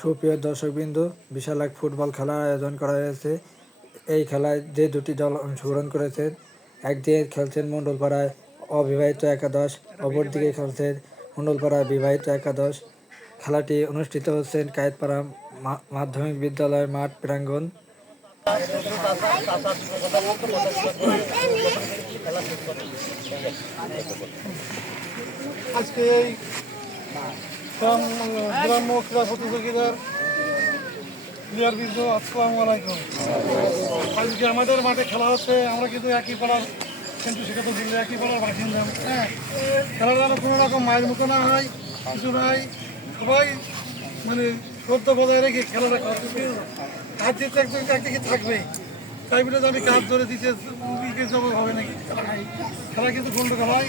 সুপ্রিয় দর্শকবৃন্দ বিশাল এক ফুটবল খেলার আয়োজন করা হয়েছে। এই খেলায় যে দুটি দল অংশগ্রহণ করেছেন একদিকে খেলছেন মণ্ডলপাড়ায় অবিবাহিত একাদশ অপরদিকে খেলছেন মণ্ডলপাড়ায় বিবাহিত একাদশ। খেলাটি অনুষ্ঠিত হচ্ছেন কায়েতপাড়া মাধ্যমিক বিদ্যালয় মাঠ প্রাঙ্গণ। আজকে গ্রাম্য ক্রীড়া প্রতিযোগিতার প্লেয়ার বিন্দু আসসালামু আলাইকুম। আজকে আমাদের মাঠে খেলা হচ্ছে, আমরা কিন্তু একই পাড়ার কিন্তু সেটা তো জিল্লা একই পাড়ার বাসিন্দা। হ্যাঁ খেলাটা কোনো রকম মায়ের মতো না হয়, কিছু নাই সবাই মানে শ্রদ্ধা বজায় রেখে খেলাটা করতে কাজ দিতে একজন একদিকে থাকবেই তাই বলে আমি কাজ ধরে দিতে যাব, হবে নাকি? খেলা খেলা কিন্তু গন্ডগোল হয়।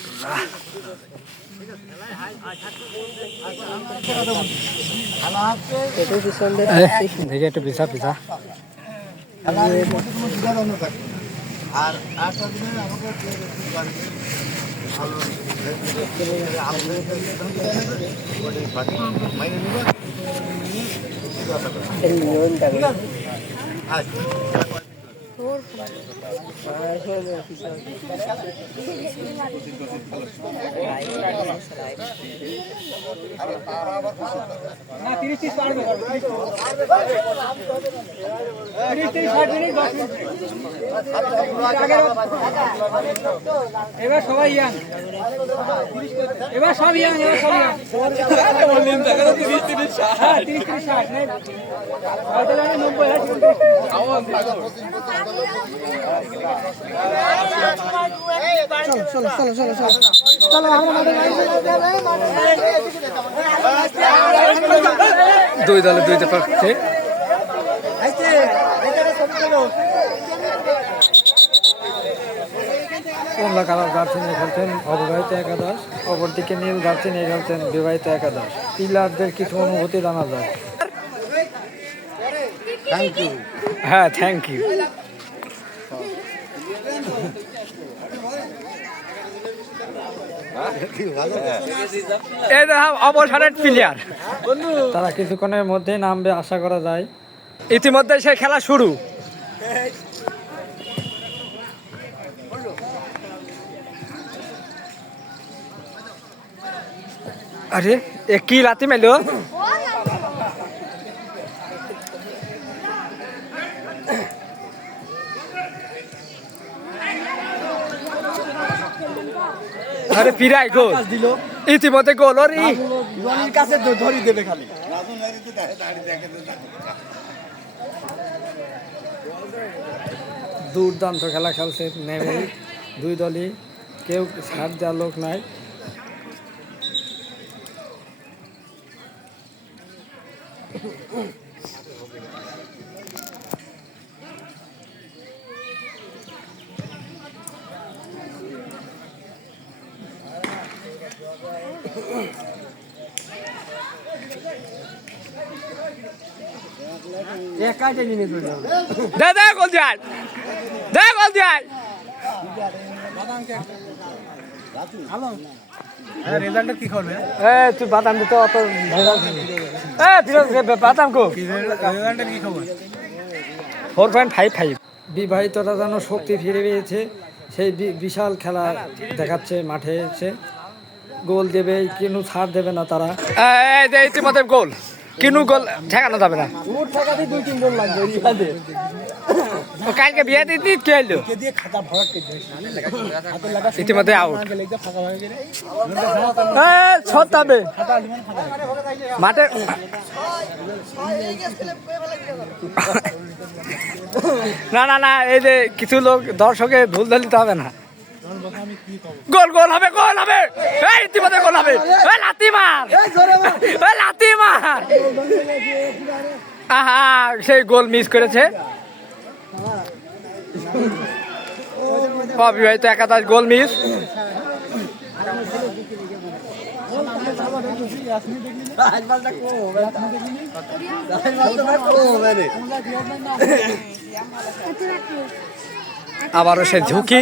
দেখে একটু পিছা পিছা আর আটটা দিনে আমাকে মাইনে নিবা এবার সবাই ইয়াং এবার সব ইয়াং এবার সব ইয়াং হ্যাঁ তিরিশ তিরিশ ষাট দুই দলে দুইটা পক্ষে কমলা কালার জার্সি নিয়ে খেলছেন অবিবাহিত একাদশ। অপরদিকে নীল জার্সি নিয়ে খেলছেন বিবাহিত একাদশ। প্লেয়ারদের কিছু অনুভূতি জানা যায়। থ্যাংক ইউ হ্যাঁ থ্যাংক ইউ অবসরের প্লেয়ার তারা কিছুক্ষণের মধ্যেই নামবে আশা করা যায়। ইতিমধ্যে সে খেলা শুরু। আরে এ কি রাতি মেলো? আরে পিরাই গোল। ইতিমধ্যে গোল ওর কাছে ধরি দেবে খালি। দুর্দান্ত খেলা খেলছে নেমে দুই দলই কেউ ছাড় দেওয়ার লোক নাই। দে দে গোল যায় দে গোল যায় রেজাল্টটা কি করবে? এ তুই বাদাম দিতে অত ভেজাল খাবি। এ ফিরোজ বাদাম কো রেজাল্টের কি খবর? Four point five five. বিবাহিতরা যেন শক্তি ফিরে পেয়েছে সেই বি- বিশাল খেলা দেখাচ্ছে মাঠে এসে। গোল দেবে কিন্তু ছাড় দেবে না তারা। ইতিমধ্যে গোল। কিনু গোল ঠেকানো যাবে না। ওর টাকাতে দুই তিন জন লাগবে রিহাদে ও কালকে বিয়ে দিতে কে এলো কে দিয়ে খাতা ভরাট কে দিস ইতিমধ্যে আউট ছতাবে খাতা মাঠে না না না এই যে কিছু লোক দর্শকে ভুল ধলিতে হবে না। গোল গোল হবে গোল হবে। এই ইতিমধ্যে গোল হবে। এই লাতি মার। এই লাতি মার। আহা সেই গোল মিস করেছে। অবিবাহিত একাদশ গোল মিস আবারও সে ঝুঁকি।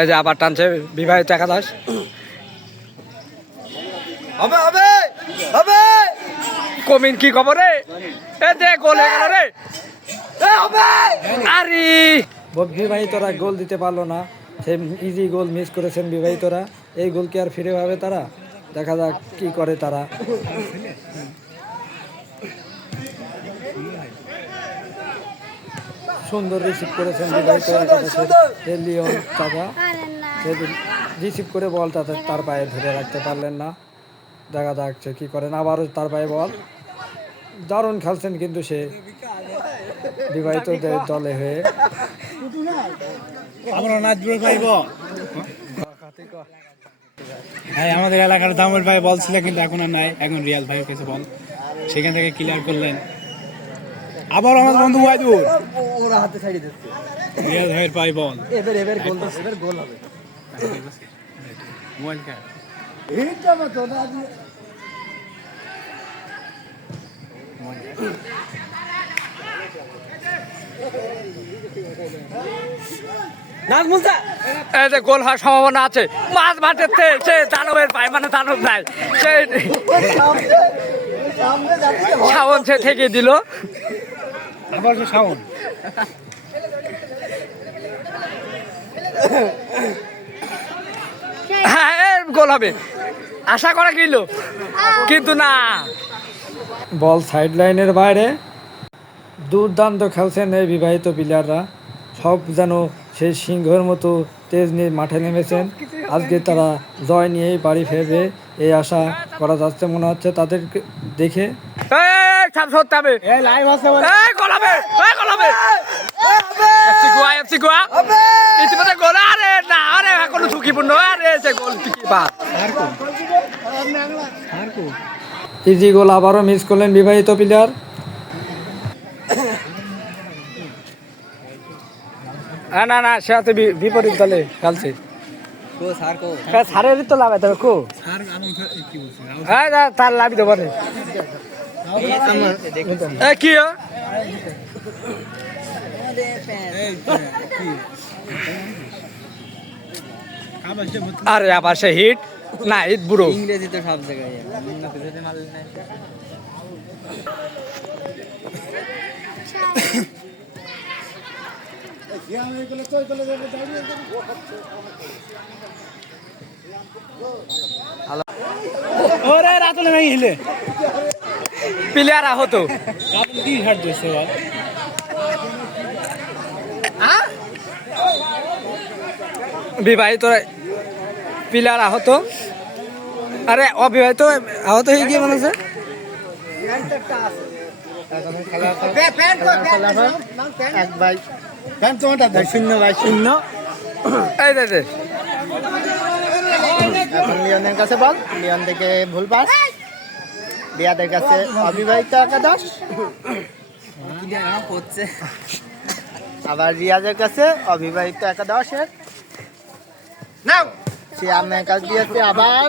এই যে আবার টানছে। বিবাহিত একাদশ। হবে হবে হবে। কমিন কি খবর? রে এ দে গোল হয়ে গেল রে। এ হবে। আরে। বিবাহিতরা গোল দিতে পারল না। সেই ইজি গোল মিস করেছেন বিবাহিতরা। এই গোল কি আর ফিরে পাবে তারা? দেখা যাক কি করে তারা। সুন্দর রিসিভ করেছেন বিবাহিত লিওন চাচা সে রিসিভ করে বল তাতে তার পায়ে ধরে রাখতে পারলেন না। দেখা যাচ্ছে কি করেন। আবারও তার পায়ে বল। দারুণ খেলছেন কিন্তু সে। বিবাহিতদের দলে হয়ে। আমরা নাইট ব্রো হ্যাঁ আমাদের এলাকার দামের ভাই বল ছিল কিন্তু এখন আর নাই। এখন রিয়াল ভাইয়ের কাছে বল। সেখান থেকে ক্লিয়ার করলেন। আবার আমাদের বন্ধু ওয়াইদুর ওরা হাতে ছাড়িয়ে দিচ্ছে। রিয়াল ভাইয়ের পাই বল। এবার এবার গোল এবার গোল হবে। মোবাইল কার এই যে গোল হওয়ার সম্ভাবনা আছে। মাছ থেকে সে দানবের পায় মানে দানব নাই সে সামনে যাচ্ছে শাওন সে থেকে দিল। আবার সে শাওন। হ্যাঁ গোল হবে। আশা করা গেল কিন্তু না। বল সাইড লাইনের বাইরে। দুর্দান্ত খেলছেন এই বিবাহিত প্লেয়াররা। সব যেন সেই সিংহের মতো তেজ নিয়ে মাঠে নেমেছেন। আজকে তারা জয় নিয়েই বাড়ি ফেরবে। এই আশা করা যাচ্ছে, মনে হচ্ছে তাদেরকে দেখে। এই লাইভ আছে বলে। FC Goa FC Goa. ইতিমধ্যে গোল আরে না আরে এখনও ঝুঁকিপূর্ণ। আরে সে গোল কি পা আর কো? আর কো? ইজি গোল আবারও মিস করলেন বিবাহিত প্লেয়ার না না সে বি- বিপরীত দলে খেলছে। তো লাভ তবে কো? তার লাভ দেবো কি আরে আবার সে হিট? না হিট বুড়ো। ইংরেজি তো সব জায়গায় ওরে রাতলে নাই হিলে। প্লেয়ার আহত। দিছে বিবাহিত প্লেয়ার আহত। আরে অবিবাহিত আহত হয়ে গিয়ে মনে হচ্ছে। শূন্য বাই শূন্য। এই যে এখন কাছে বল থেকে ভুল পাস। রিয়াদের কাছে অবিবাহিত একাদশ। হচ্ছে আবার রিয়াজের কাছে অবিবাহিত একাদশের। নাও। সে আমার কাছে দিয়েছে আবার।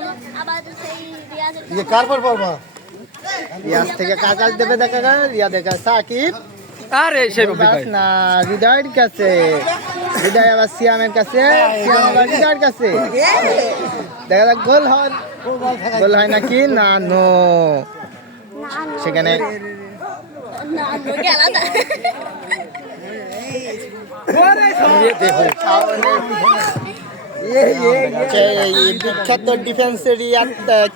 ইয়ে কার পর পড়বা রিয়াজ থেকে কাকাশ দেবে দেখা গেল? রিয়াদের কাছে। সাকিব। আরে সে না হৃদয়ের কাছে। হৃদয় আবার সিয়ামের কাছে। সিয়াম আবার হৃদয়ের কাছে। দেখা যাক গোল হয়। গোল হয় নাকি? না নো। সেখানে বিখ্যাত ডিফেন্স রিয়াদ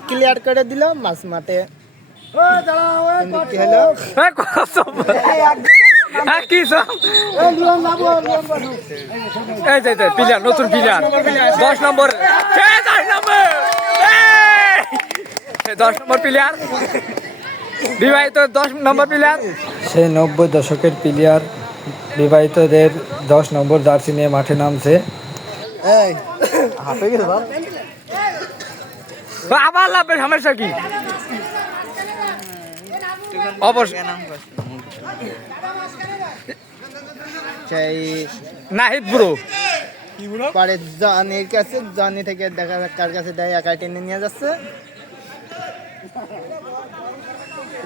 ক্লিয়ার করে দিল মাঝ মাঠে হ্যাঁ প্লেয়ার নতুন প্লেয়ার দশ নম্বর দশ নম্বর এই! এই দশ নম্বর প্লেয়ার বিবাহিত দশ নম্বর প্লেয়ার? সে নব্বই দশকের প্লেয়ার বিবাহিতদের দশ নম্বর জার্সি নিয়ে মাঠে নামছে। আবার লাভের সমস্যা কি? অবশ্য সেই নাহিদ ব্রো। পরে জনির কাছে জনি থেকে দেখা যাক কার কাছে দেয় একাই টেনে নিয়ে যাচ্ছে।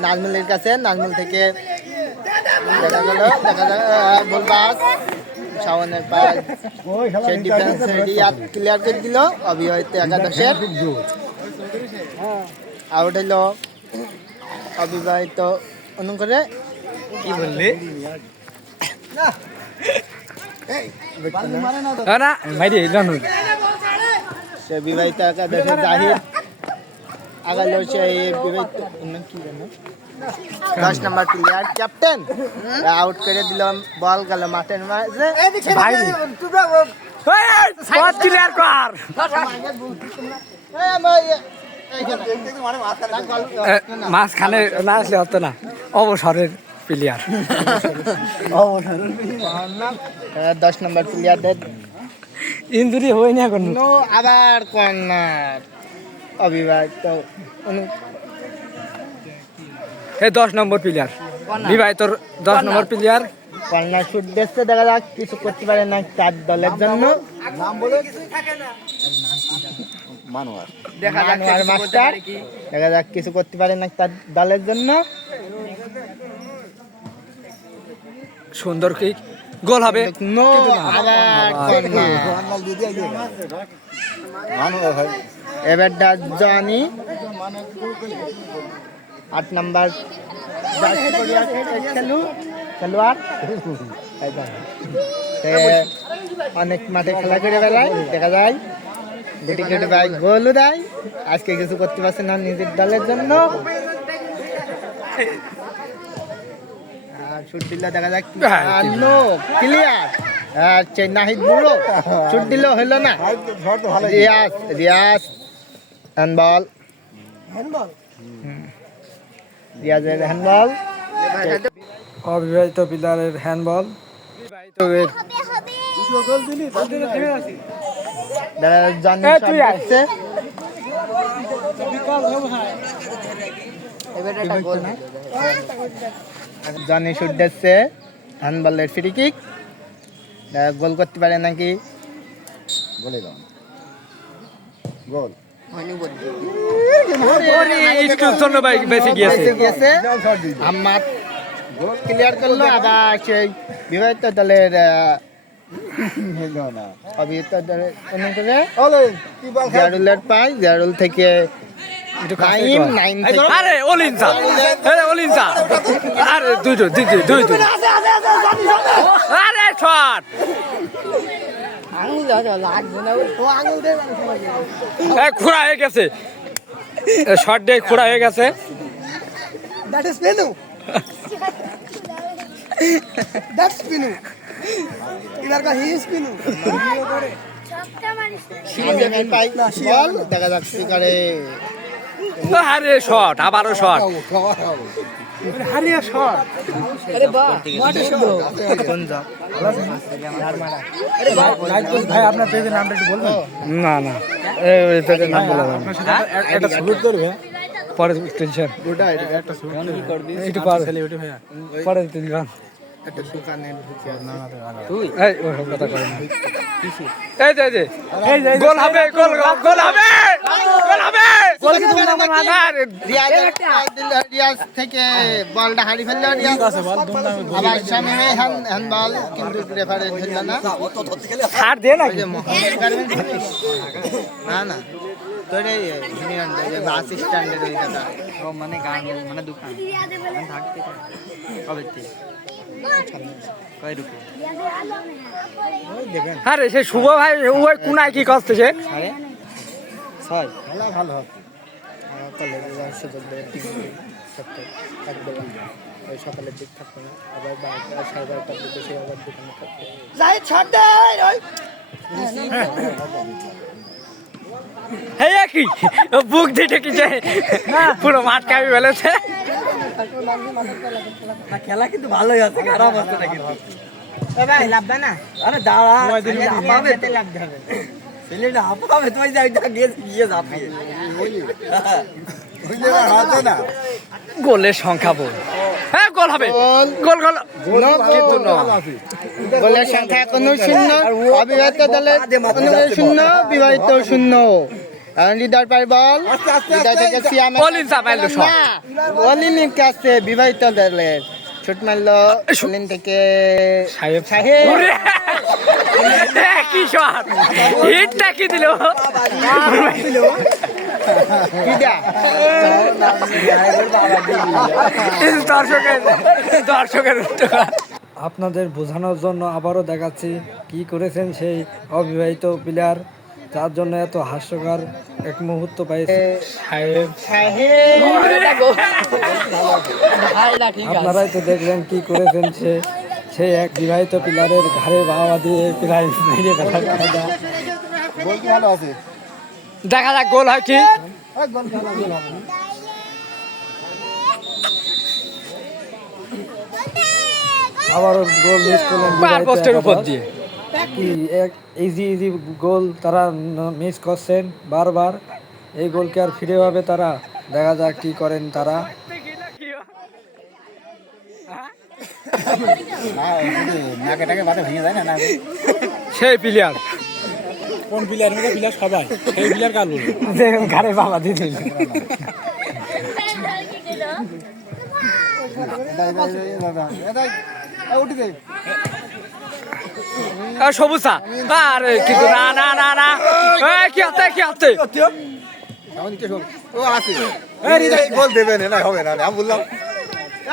নাজমুলের কাছে নাজমুল থেকে দেখা গেল দেখা যাক বলবাস শাওনের পাস। সেই ডিফেন্স ক্লিয়ার করে দিল অবিবাহিত একাদশের। আউট হইল। অবিবাহিত অনুকরে কি বললি? না সে বিবাহিত একাদশে জাহির। আগালো কি জানো দশ নম্বর প্লেয়ার ক্যাপ্টেন আউট করে দিলাম বল গেল মাঠের মাঝে। ক্লিয়ার কর। ইয়ে- মাঝখানে না আসলে হতো না। অবসরের প্লেয়ার এবার দশ নম্বর প্লেয়ারদের ইঞ্জুরি হয়নি এখন। নো আবার কর্নার অবিবাহিত। অনু- এই দশ নম্বর প্লেয়ার বিবাহিত দশ নম্বর প্লেয়ার কর্নার শুট দেখতে দেখা যাক কিছু করতে পারে না চার দলের জন্য। দেখা যাক কিছু করতে পারে না তার দলের জন্য। সুন্দর কি গোল হবে। নো। আবার কর্নার এবার জনি। আট নাম্বার। খেলোয়াড়। অনেক মাঠে খেলা করে বেড়ায় দেখা যায়। গুটি গুটি ভাই গোলও দেয়। আজকে কিছু করতে পারছে না নিজের দলের জন্য। আর দিলে দেখা যাক ক্লিয়ার আর সেই নাহিদ বুড়ো শুট দিল হলো না। রিয়াজ রিয়াজ হ্যান্ডবল রিয়াজের হ্যান্ডবল অবিবাহিত প্লেয়ারের হ্যান্ডবল জনি শুট দিচ্ছে। হ্যান্ডবলের ফ্রি কিক গোল করতে পারে নাকি? একটু জন্য ভাই বেঁচে গিয়েছে। বেঁচে গিয়েছে। আমার ক্লিয়ার করল আবার সেই বিবাহিত দলের আহ, অবিবাহিত দলের পাই জিয়ারুল থেকে নাইম হয়ে গেছে। শর্ট দিয়ে খোড়া হয়ে গেছে। দ্যাট পেনু দ্যাটস পেনু ইদার দেখা যাচ্ছে শট আবারও শট। ভাই আপনার পেজের নামটা একটু বলবেন না না। এই ওই নাম বলা যাবে একটা স্যালুট করবে। পরে টেনশন ওটা একটা একটু পরে। পরে টেনশন একটা সুকানে ঢুকে না এই ওসব কথা করে না। এই যে এই যে গোল হবে গোল গোল হবে গোল হবে। আরে, রিয়াজ থেকে বলটা হারি ফেলল রিয়াজ। আবার সামনে হ্যান্ডবল কিন্তু রেফারি ধরল না। যে মোহাম্মদ গার্মেন্টস না না। তোর যে বাস স্ট্যান্ডের ওই দাদা। মানে গান মানে দোকান। থাকতে কবে আরে সে শুভ ভাই ওই কোনায় কি করতেছে ছয়। খেলা ভালো হবে। আমার কলেজে যাওয়ার সুযোগ দেবে থাকতো একবেলা। ওই সকালের দিক থাকতো না আবার বারোটা সাড়ে বারোটার দিকে সে আবার দোকানে থাকতো এই কি ও বুক দিয়ে ঠেকেছে পুরো মাঠ কাবি ফেলেছে। খেলা কিন্তু ভালোই আছে খারাপ আছে না কিন্তু ভাই লাভবে না? আরে দাঁড়া হাঁপাবে হবে ছেলেটা হাঁপাবে তুই যাই গিয়ে গিয়ে ঝাঁপিয়ে। গোলের সংখ্যা বল। হ্যাঁ গোল হবে। গোল। গোল কিন্তু গোলের সংখ্যা এখনও শূন্য অবিবাহিত দলের শূন্য বিবাহিত শূন্য। হৃদয় পাই বল। হৃদয় থেকে সিয়াম অলিন চাপাইলো সব। অলিনের কাছে বিবাহিত দলের ছুট মারলো অলিন থেকে সাহেব সাহেব। কি শট। হিটটা কি দিল? দর্শকের দর্শকের আপনাদের বোঝানোর জন্য আবারও দেখাচ্ছি কি করেছেন সেই অবিবাহিত প্লেয়ার। যার জন্য এত হাস্যকর এক মুহূর্ত পাইছে। আপনারাই তো দেখলেন কি করেছেন সে সেই এক বিবাহিত পিলারের ঘাড়ে বাবা দিয়ে প্রায় মেরে দেখা যাক গোল হয় কি। আবারও গোল মিস করলেন পোস্টের উপর দিয়ে। ইজি ইজি গোল তারা মিস করছেন বারবার। এই গোলকে আর ফিরে পাবে তারা। দেখা যাক কি করেন তারা। সেই প্লেয়ার কোন প্লেয়ার মধ্যে প্লেয়ার সবাই। এই প্লেয়ার কার বলব ঘাড়ে বাবা দিয়ে দিল। সবুজা আরে কিন্তু না না না না। কি হচ্ছে কি হচ্ছে?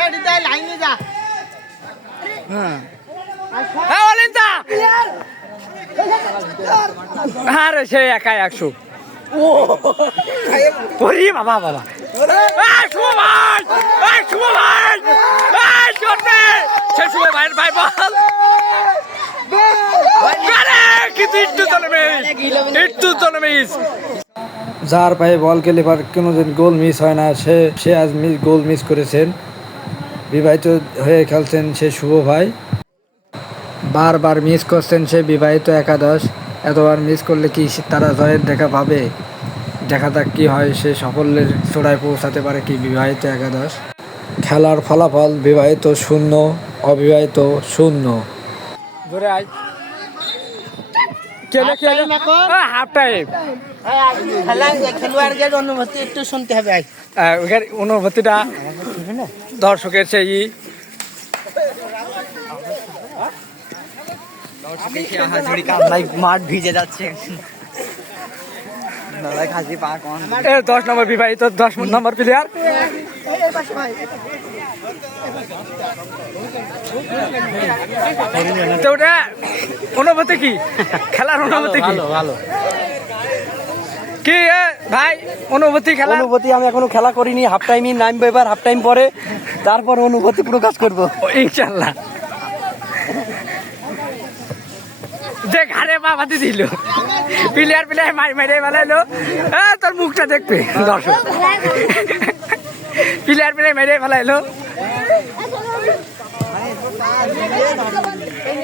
হৃদয় লাইনে যা। হ্যাঁ। অলিন্দা আরে সে একাই একশো। ওরে বাবা বাবা। এই, শুভ ভাই ভাই বল আরে কিন্তু একটু চলে মিস একটু চলে মিস যার পায়ে বল গেলে এবার কোনোদিন গোল মিস হয় না সে সে আজ মিস গোল মিস করেছেন। বিবাহিত হয়ে খেলছেন সে শুভ ভাই। বারবার মিস করছেন সে বিবাহিত একাদশ। এতবার মিস করলে কি তারা জয়ের দেখা পাবে? দেখা যাক কি হয় সে সাফল্যের চূড়ায় পৌঁছাতে পারে কি বিবাহিত একাদশ। খেলার ফলাফল বিবাহিত শূন্য অবিবাহিত শূন্য। ধরে আয়। হাফ টাইম খেলা খেলোয়াড়দের অনুমতি একটু শুনতে হবে অনুভূতিটা দর্শকের সেই মাঠ ভিজে যাচ্ছে দশ নম্বর বিবাহিত দশ নম্বর প্লেয়ার তো ওটা অনুভূতি কি? খেলার অনুভূতি কি? ভালো কি ভাই অনুভূতি খেলা অনুভূতি আমি এখনও খেলা করিনি হাফ টাইমই নামবো এবার হাফ টাইম পরে তারপর অনুভূতি প্রকাশ করব। ইনশাল্লাহ যে ঘাড়ে বাবাতে দিল প্লেয়ার প্লেয়ার মারি মারি বেলাইলো এ, তোর মুখটা দেখবে দর্শক। প্লেয়ার প্লেয়ার মেরে ফেলাইলো অবিবাহিত প্লেয়ারগুলো সব রেস্টে প্লেয়ার মেরে ফেলাইলো প্লেয়ার আমি বলটা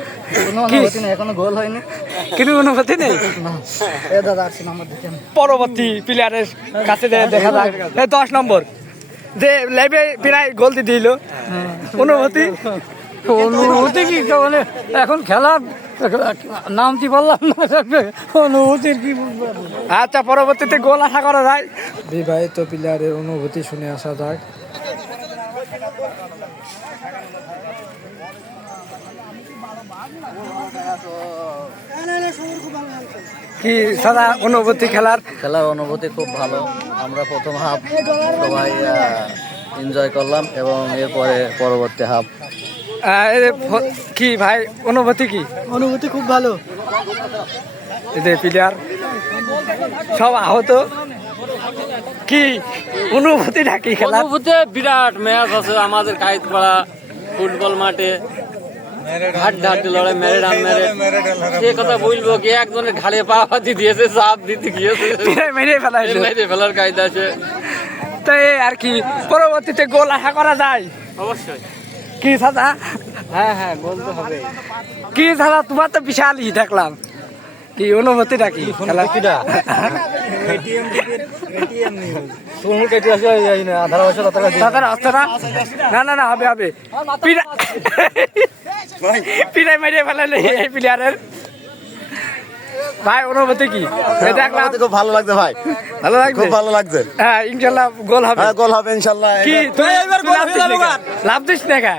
কি? এখনও গোল হয়নি। কিন্তু অনুভূতি নেই? এ দাদা আসছে নাম্বার দিচ্ছেন পরবর্তী প্লেয়ারের কাছে দেখা যাক। এই দশ নম্বর। যে লেবে প্রায় গোল দিয়ে দিল। অনুভূতি? অনুভূতি কি মানে এখন খেলা নাম কি বললাম না? অনুভূতির কি আচ্ছা পরবর্তীতে গোল আশা করা যায়। বিবাহিত প্লেয়ারের অনুভূতি শুনে আসা যাক। কি সাদা অনুভূতি খেলার? খেলার অনুভূতি খুব ভালো। আমরা প্রথম হাফ সবাই এনজয় করলাম এবং এরপরে পরবর্তী হাফ কি ভাই অনুভূতি কি? অনুভূতি খুব ভালো। এদের প্লেয়ার সব আহত। কি অনুভূতিটা কি খেলা অনুভূতি বিরাট ম্যাচ আছে আমাদের কাইতপাড়া ফুটবল মাঠে। হাড্ডা হাড্ডি লড়াই মেরে ডান মেরে সে কথা বলব কি? একজনের ঘাড়ে পা পাতি দিয়েছে চাপ দিতে গিয়েছে। মেরে ফেলা মেরে ফেলার কায়দা আছে। তাই আর কি পরবর্তীতে গোল আশা করা যায়? অবশ্যই। কি সাদা হ্যাঁ হ্যাঁ গোল তো হবে। কি সাদা তোমার তো বিশাল ই দেখলাম। কি অনুভূতিটা কি না না না হবে হবে পিড়াই মারিয়ে ফেলালে এই প্লেয়ারের ভাই অনুভূতি কি দেখলাম খুব ভালো লাগছে ভাই ভালো লাগছে খুব ভালো লাগছে হ্যাঁ ইনশাল্লাহ গোল হবে হ্যাঁ গোল হবে ইনশাল্লাহ কি তুই এবার গোল লাভ দিস না লাভ দিস না কা?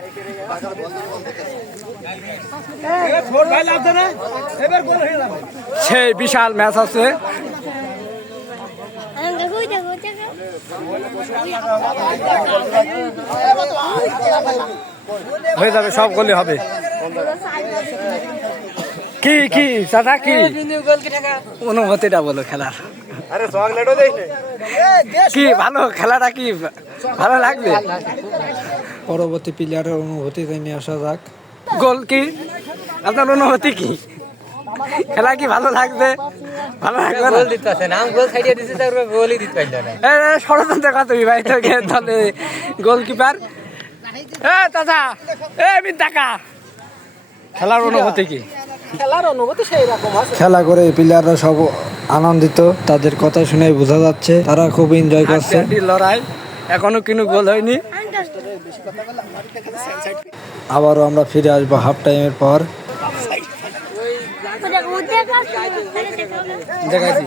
সেই বিশাল ম্যাচ আছে। হয়ে যাবে সব গোলে হবে। কি কি চাচা কি? অনুভূতিটা বলো খেলার। কি ভালো? খেলাটা কি ভালো লাগবে? পরবর্তী প্লেয়ারের অনুভূতিতে নিয়ে আসা যাক। গোল কি? আপনার অনুভূতি কি? খেলা কি ভালো লাগবে ভালো লাগবে না? দিতেছে নাম গোল ছাড়িয়ে দিতে তারপরে গোলই দিতে পারল না। ষড়যন্ত্র কত ভাই তোকে দলে গোলকিপার। এ চাচা এ মিন টাকা খেলার অনুভূতি কি খেলা করে প্লেয়াররা সব আনন্দিত তাদের কথা শুনে বোঝা যাচ্ছে তারা খুব এনজয় করছে। লড়াই এখনও কোনো গোল হয়নি। আবারও আমরা ফিরে আসব হাফ টাইমের পর। দেখাইছি।